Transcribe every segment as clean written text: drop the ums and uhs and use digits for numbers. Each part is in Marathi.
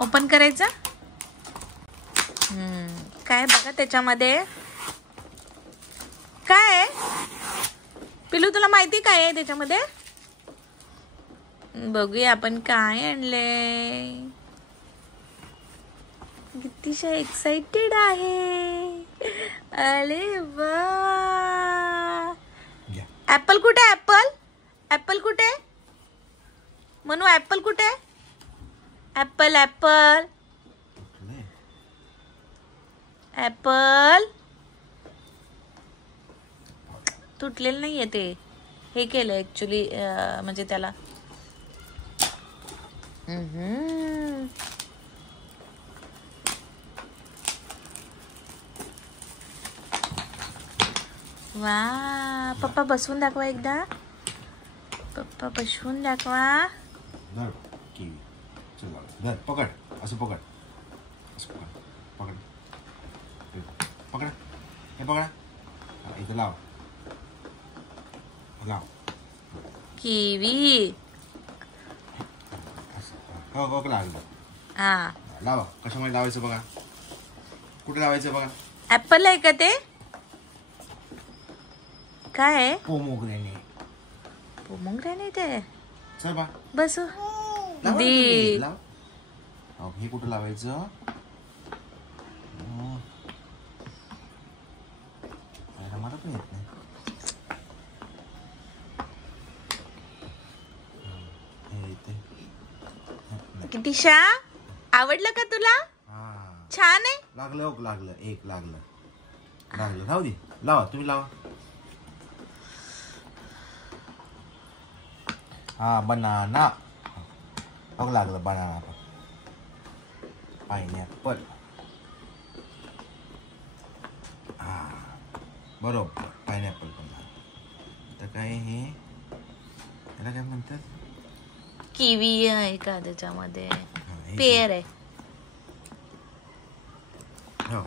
ओपन करायचं. काय बघा त्याच्यामध्ये काय आहे पिलू, तुला माहिती काय आहे त्याच्यामध्ये? बघूया आपण काय आणले. कितीशा एक्साइटेड आहे. अरे वा, ऍपल कुठे? ऍपल कुठे? म्हणू ऍपल कुठे? ऍपल ऍपल ऍपल तुटलेलं नाहीये ते, हे केलं ऍक्च्युली, म्हणजे त्याला वा. पप्पा बसवून दाखवा एकदा. पप्पा बसवून दाखवा. पकड असं पकड, असं पकड, पकड, हे पकडा, इथं लाव, लाव. किवी. हो हो लागलं. हा लावा. कशामध्ये लावायचं बघा, कुठे लावायचं बघा. ऍपल आहे का ते? काय आहे? पोमोग्रेनेट. पोमोग्रेनेट आहे. चल बा बस दी. हे कुठं लावायचं? मला पण येत नाही. कितीशा आवडलं का तुला? छान आहे. लागलं लागलं, एक लागलं लागलं. राहू दे, लावा तुम्ही लावा. हा बनाना. बघ लागलं बनाना. पाइनएप्पल. हा बरोबर, पाइनएप्पल पण लागलं. तर काय हे, याला काय म्हणतात? किवी आहे का त्याच्यामध्ये? पेर आहे. हो.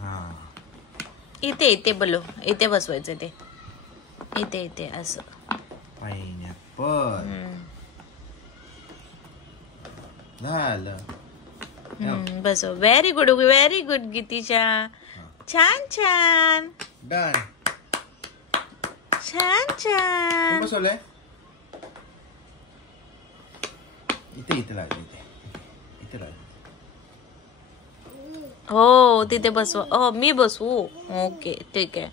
हा इथे इथे बोलो, इथे बसवायचं ते, इथे इथे असं. पाइनएप्पल झालं. बसव. Very good Geetisha. छान छान डन. छान छान. बसवलंय. इथे इथे लागलं, इथे इथे लागलं. हो तिथे बसवा. हो मी बसवू. ओके ठीक आहे.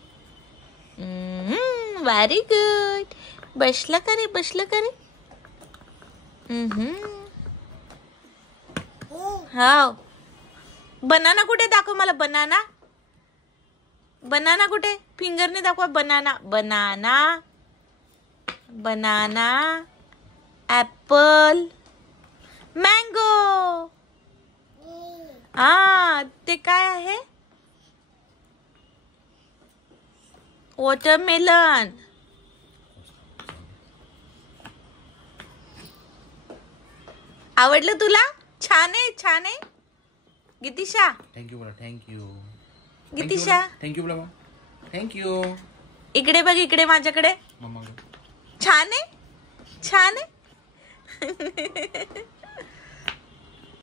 Very good. बसलं का रे? बसलं का रे? हा. बनाना कुठे? दाखव मला बनाना. बनाना कुठे? फिंगरने दाखवा. Banana banana banana apple mango. हा ते काय आहे? वॉटरमेलन. आवडलं तुला? छान आहे, छान आहे. गीतिशा थँक्यू बोला. थँक्यू गीतिशा. थँक्यू बोला. थँक्यू. इकडे बघ, इकडे माझ्याकडे. छान आहे, छान आहे.